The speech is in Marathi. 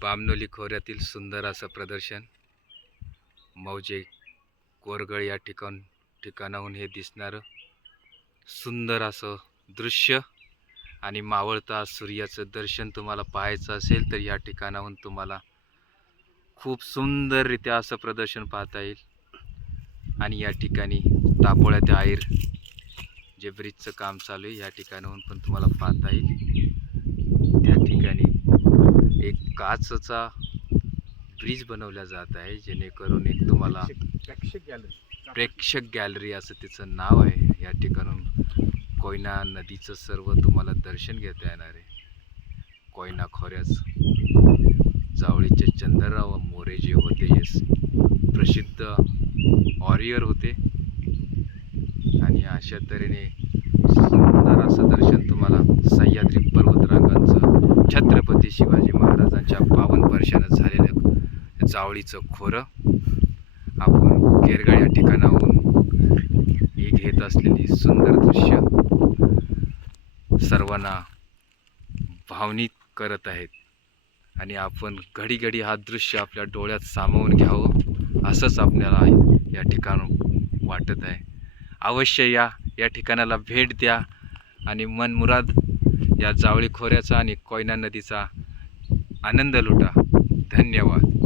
बामनोली खोऱ्यातील सुंदर असं प्रदर्शन मौजे कोरगळ या ठिकाणाहून हे दिसणारं सुंदर असं दृश्य आणि मावळता सूर्याचं दर्शन तुम्हाला पाहायचं असेल तर या ठिकाणाहून तुम्हाला खूप सुंदररित्या असं प्रदर्शन पाहता येईल। आणि या ठिकाणी तापोळ्या ते आईर जे ब्रिजचं काम चालू आहे या ठिकाणाहून पण तुम्हाला पाहता येईल। त्या ठिकाणी एक काचचा ब्रिज बनवला जात आहे जेणेकरून एक तुम्हाला प्रेक्षक गॅलरी असं तिचं नाव आहे। या ठिकाणून कोयना नदीचं सर्व तुम्हाला दर्शन घेता येणार आहे। कोयना खोऱ्याचं जावळीचे चंद्रराव मोरे जे होते हे प्रसिद्ध वॉरियर होते आणि अशा तऱ्हेने सुंदर असं दर्शन तुम्हाला सह्याद्री पर्वतरांगांचं छत्रपती शिवाजी महाराजांच्या 52 वर्षानं झालेलं जावळीचं खोरं आपण केरगळ या ठिकाणाहून ही घेत असलेली सुंदर दृश्य सर्वांना भावनिक करत आहेत आणि आपण घडी घडी हा दृश्य आपल्या डोळ्यात सामावून घ्यावं असंच आपल्याला या ठिकाणून वाटत आहे। अवश्य या ठिकाणाला भेट द्या आणि मनमुराद या जावळी खोऱ्याचा आणि कोयना नदीचा आनंद लुटा। धन्यवाद।